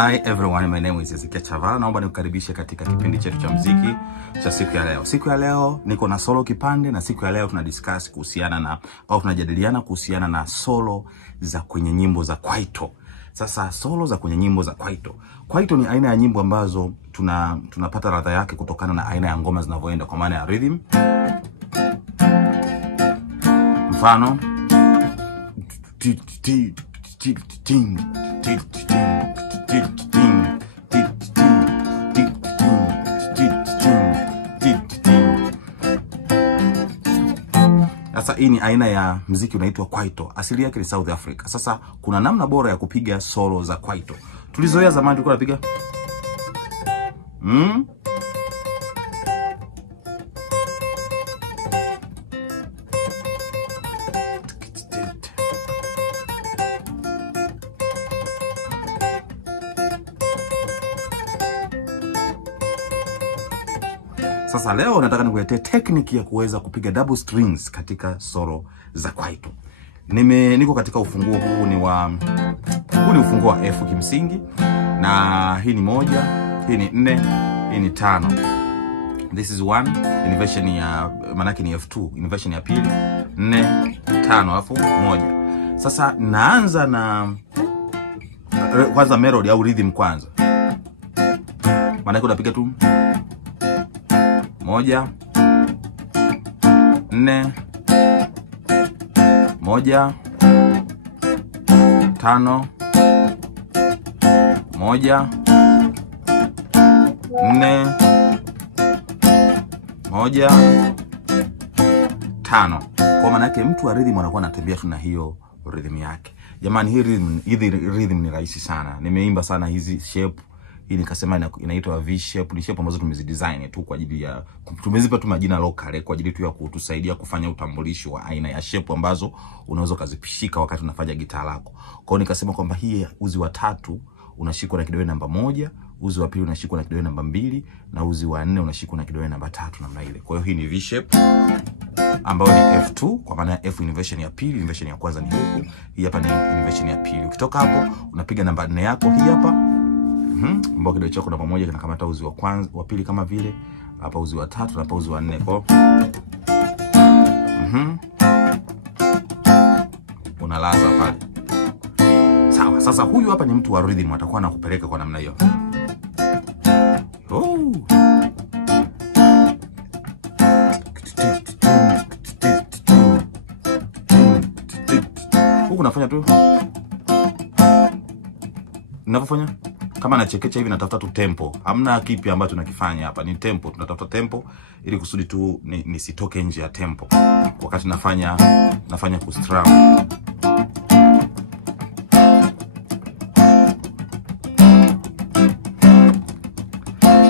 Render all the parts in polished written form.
Hi everyone, my name is Ezekiel Chavala. Naomba nikukaribishe katika kipindi chetu cha muziki cha siku ya leo. Siku ya leo niko na solo kipande, na siku ya leo tunadiscuss kuhusiana na au tunajadiliana kuhusiana na solo za kwenye nyimbo za kwaito. Sasa solo za kwenye nyimbo za kwaito. Kwaito ni aina ya nyimbo ambazo tunapata ladha yake kutokana na aina ya ngoma zinavyoenda, kwa maana ya rhythm. Mfano sasa hii ni aina ya muziki unaitwa kwaito. Asili yake ni South Africa. Sasa kuna namna bora ya kupiga solo za kwaito. Tulizoea zamani tulikuwa tunapiga Sasa leo nataka nikuletee technique ya kuweza kupiga double strings katika solo za kwaito. Niko katika ufunguo huu ni ufunguo wa F kimsingi, na hii ni 1, hii ni 4, hii ni 5. This is 1 inversion ya manake ni F2, inversion ya pili 4 5 alafu 1. Sasa naanza na kwanza melody au rhythm kwanza. Manake unapiga tu 1 4 1 5 1 4 1 5. Kwa maana yake mtu wa rhythm anakuwa anatembea tu na hiyo rhythm yake. Jamani, hii rhythm ni rahisi sana. Nimeimba sana hizi shape. Hii nikasema inaitwa V shape. Ni shape ambazo tumezidesign tu kwa ajili ya tumezipa tu majina local kwa ajili tu ya kutusaidia kufanya utambulisho wa aina ya shape ambazo unaweza kuzipishika wakati unafanya gitaa lako. Kwa hiyo nikasema kwamba hii uzi wa 3 unashikwa na kidole namba 1, uzi wa pili unashikwa na kidole namba 2, na uzi wa 4 unashikwa na kidole namba 3, namna ile. Kwa hiyo hii ni V shape ambayo ni F2, kwa maana ya F inversion ya pili, inversion ya kwanza ni huku, hii hapa ni inversion ya pili. Ukitoka hapo unapiga namba 4 yako hii hapa. Mbao kidole chako namba 1 kinakamata uzi wa kwanza, wa pili kama vile, hapa uzi wa 3 na hapa uzi wa 4. Kwa unalaza pale. Sawa, sasa huyu hapa ni mtu wa rhythm, atakuwa anakupeleka kwa namna hiyo. Huku nafanya tu ninapofanya kama nachekecha hivi, natafuta tu tempo. Hamna kipi ambacho tunakifanya hapa, ni tempo. Tunatafuta tempo ili kusudi tu nisitoke nje ya tempo wakati nafanya kustrum.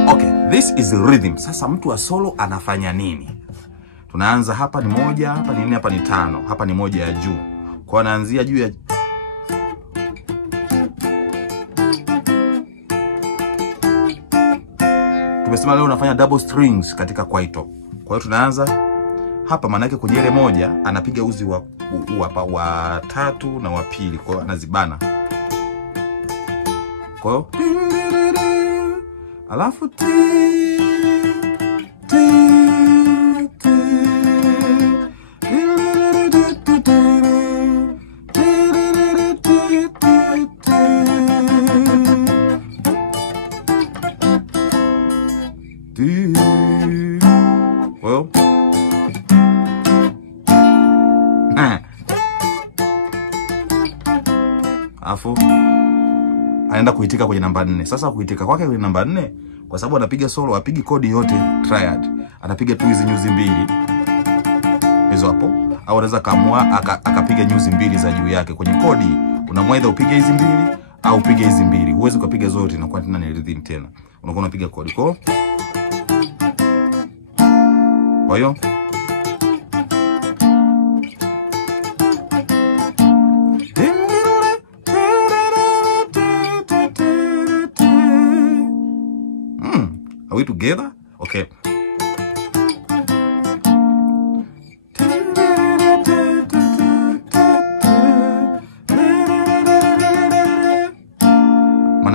Okay, this is rhythm. Sasa mtu wa solo anafanya nini? Tunaanza hapa ni 1, hapa ni 4, hapa ni 5, hapa ni 1 ya juu. Kwa naanzia juu ya tumesema leo unafanya double strings katika kwaito. Kwa hiyo tunaanza hapa, maana yake kwenye ile 1 anapiga uzi wa 3 na wa pili, kwa hiyo anazibana. Kwa hiyo alafu afu anaenda kuitika kwenye namba 4. Sasa kuitika kwake kwenye namba 4, kwa sababu anapiga solo, apigi kodi yote triad, anapiga tu hizi nyuzi 2 hizo hapo, au anaweza kaamua akapiga nyuzi 2 za juu yake kwenye kodi. Unamweza upige hizi 2 au upige hizi 2. Huwezi kupiga zote, na kwa tena ni rhythm tena. Unakuwa unapiga kodi. Kwa hiyo are we together? Okay.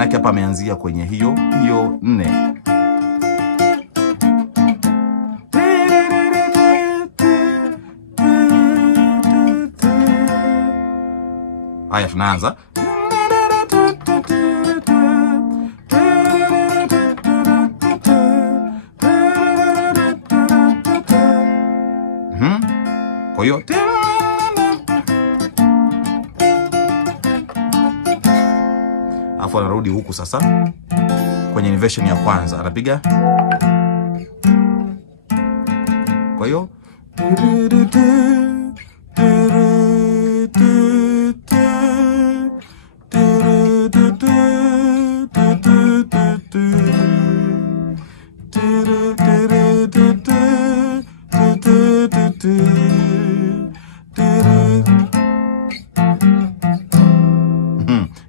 Maanake hapa ameanzia kwenye hiyo 4. Haya, tunaanza. Kwa hiyo afu anarudi huku sasa kwenye inversion ya kwanza, anapiga. Kwa hiyo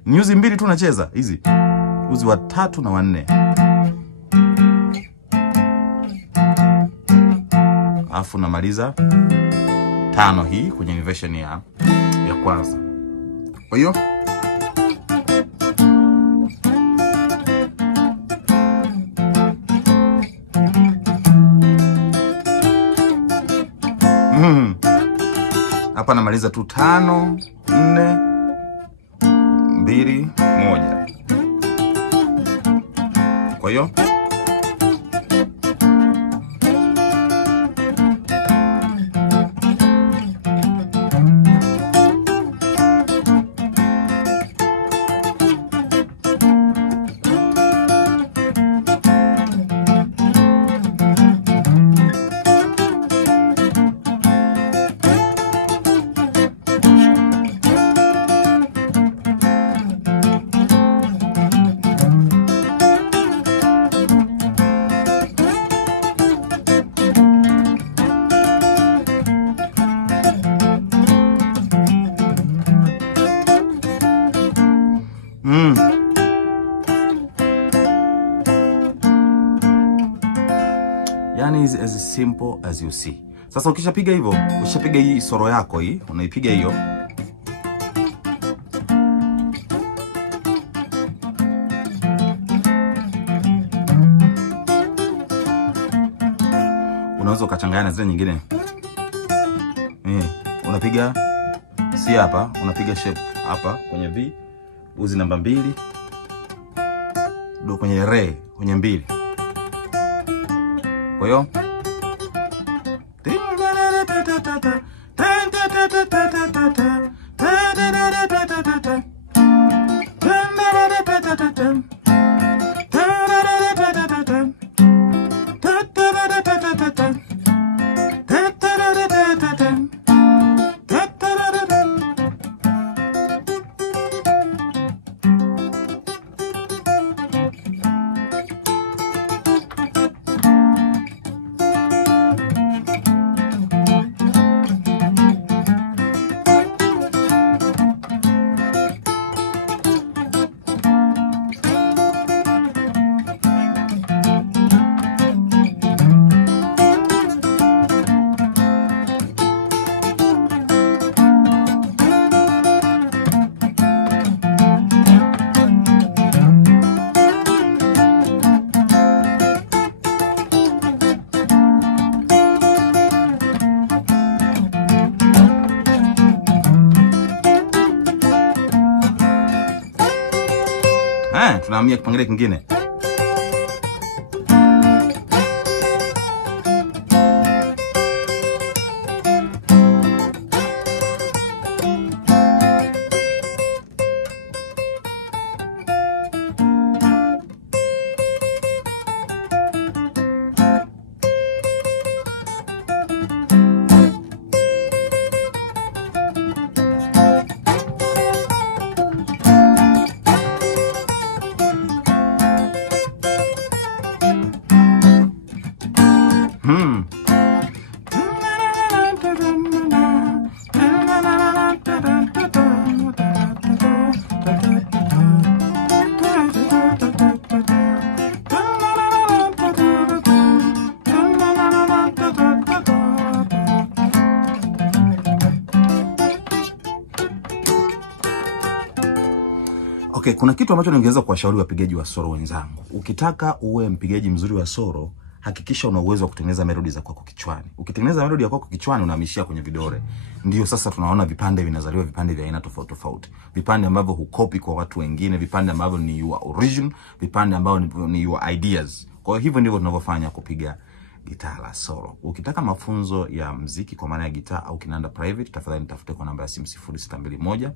nyuzi mbili tu unacheza hizi, uzi wa 3 na wa 4. Alafu namaliza 5 hii kwenye inversion ya kwanza. Kwa hiyo hapa namaliza tu 5 4 2 1. Kwa hiyo yani is as simple as you see. Sasa ukishapiga hivyo, ukishapiga hii soro yako hii, unaipiga hiyo. Unaweza ukachanganya na zile nyingine. Unapiga si hapa, unapiga shape hapa kwenye V, uzi namba 2, do kwenye re, kwenye 2. Kwa hiyo tunahamia kipengele kingine. Okay, kuna kitu ambacho ningeweza kuwashauri wapigaji wa solo wenzangu. Ukitaka uwe mpigaji mzuri wa solo, hakikisha una uwezo wa kutengeneza melody za kwako kichwani. Ukitengeneza melody ya kwako kichwani, unahamishia kwenye vidole. Ndio sasa tunaona vipande vinazaliwa, vipande vya aina tofauti tofauti. Vipande ambavyo hukopi kwa watu wengine, vipande ambavyo ni your origin, vipande ambavyo ni your ideas. Kwa hivyo ndivyo tunavyofanya kupiga gitaa la solo. Ukitaka mafunzo ya muziki kwa maana ya gitaa au kinanda private, tafadhali nitafute kwa namba ya simu 0621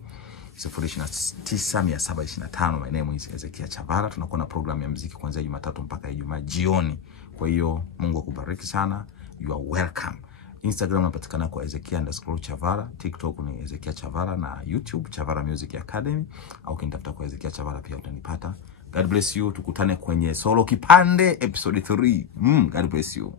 029 my name is Ezekiel Chavala. Tunakuwa na program ya muziki kuanzia Jumatatu mpaka Ijumaa jioni. Kwa hiyo Mungu akubariki sana. You are welcome. Instagram napatikana kwa Ezekiel_Chavala, TikTok ni Ezekiel Chavala, na YouTube Chavala Music Academy, au kinitafuta kwa Ezekiel Chavala pia utanipata. God bless you. Tukutane kwenye solo kipande episode 3. God bless you.